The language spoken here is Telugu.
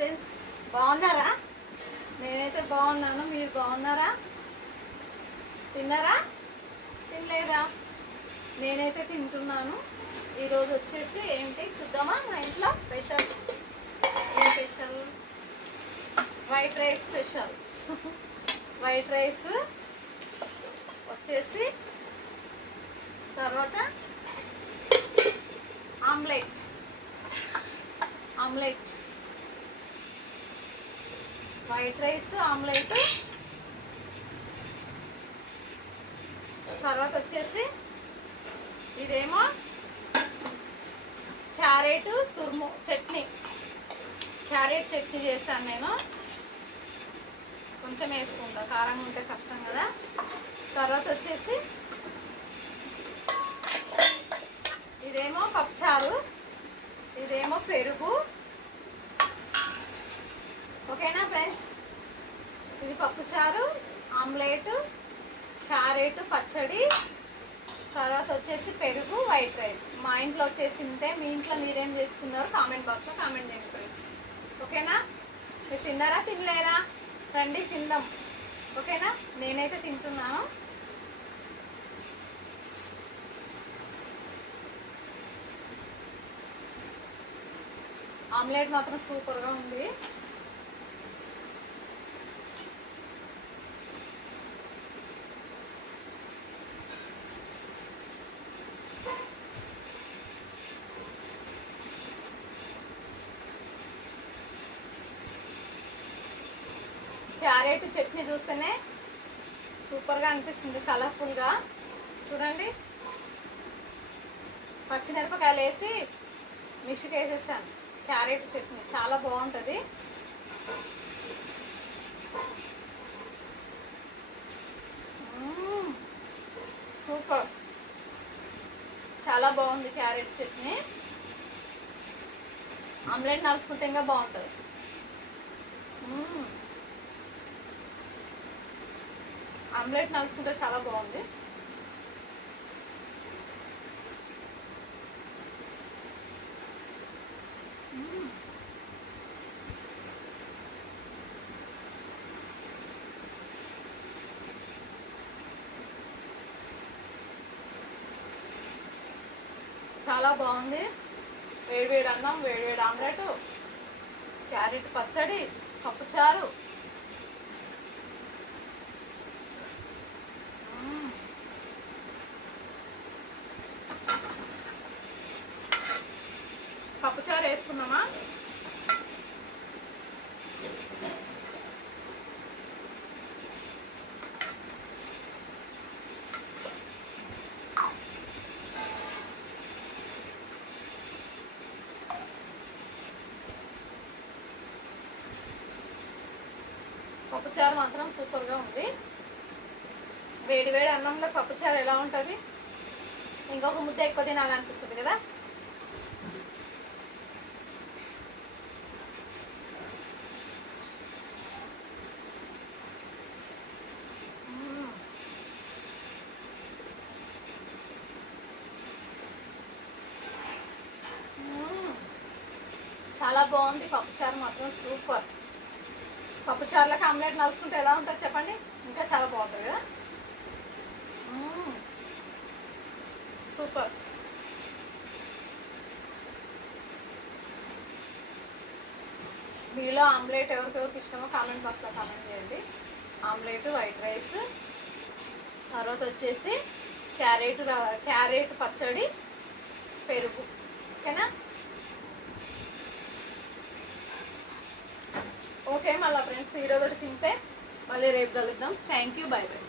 ఫ్రెండ్స్, బాగున్నారా? నేనైతే బాగున్నాను. మీరు బాగున్నారా? తిన్నారా? తినలేదా? నేనైతే తింటున్నాను. ఈరోజు వచ్చేసి ఏంటి చూద్దామా? మా ఇంట్లో స్పెషల్ ఏం special? White rice special. White rice వచ్చేసి తర్వాత ఆమ్లెట్ వైట్ రైస్ ఆమ్లెట్. తర్వాత వచ్చేసి ఇదేమో క్యారెట్ తురుము చట్నీ. క్యారెట్ చట్నీ చేశాను నేను. కొంచెం వేసుకుంటా, కారంగా ఉంటే కష్టం కదా. తర్వాత వచ్చేసి ఇదేమో పప్పుచారు, ఇదేమో పెరుగు. ఓకేనా ఫ్రెండ్స్? ఇది పప్పుచారు, ఆమ్లెట్, క్యారెట్ పచ్చడి, తర్వాత వచ్చేసి పెరుగు, వైట్ రైస్. మా ఇంట్లో వచ్చేసి ఉంటే, మీ ఇంట్లో మీరేం చేసుకున్నారో కామెంట్ బాక్స్లో కామెంట్ చేయండి ఫ్రెండ్స్. ఓకేనా? మీరు తిన్నారా తినలేరా? రండి తిందాం. ఓకేనా? నేనైతే తింటున్నాను. ఆమ్లెట్ మాత్రం సూపర్గా ఉంది. క్యారెట్ చట్నీ చూస్తేనే సూపర్గా అనిపిస్తుంది, కలర్ఫుల్గా. చూడండి, పచ్చిమిరపకాయలు వేసి మిక్సీకి వేసేసాను. క్యారెట్ చట్నీ చాలా బాగుంటుంది. సూపర్, చాలా బాగుంది క్యారెట్ చట్నీ. ఆమ్లెట్ నలుచుకుంటే ఇంకా బాగుంటుంది. ఆమ్లెట్ నలుచుకుంటే చాలా బాగుంది. చాలా బాగుంది. వేడివేడి అన్నం, వేడివేడి ఆమ్లెట్, క్యారెట్ పచ్చడి, పప్పుచారు. పప్పుచారు వేసుకున్నామా? పప్పుచారు మాత్రం సూపర్గా ఉంది. వేడివేడి అన్నంలో పప్పుచారు ఎలా ఉంటుంది? ఇంకొక ముద్ద ఎక్కువ తినాలనిపిస్తుంది కదా. చాలా బాగుంది పప్పుచారు మాత్రం సూపర్. పప్పుచారులకు ఆమ్లెట్ నలుసుకుంటే ఎలా ఉంటుంది చెప్పండి? ఇంకా చాలా బాగుంటుంది కదా. సూపర్. మీలో ఆమ్లెట్ ఎవరికెవరికి ఇష్టమో కామెంట్ బాక్స్లో కామెంట్ చేయండి. ఆమ్లెట్, వైట్ రైస్, తర్వాత వచ్చేసి క్యారెట్ పచ్చడి, పెరుగు. ఓకేనా? ఓకే, మళ్ళీ ఫ్రెండ్స్ ఈరోజు తింటే మళ్ళీ రేపు కలుద్దాం. Thank you, by by.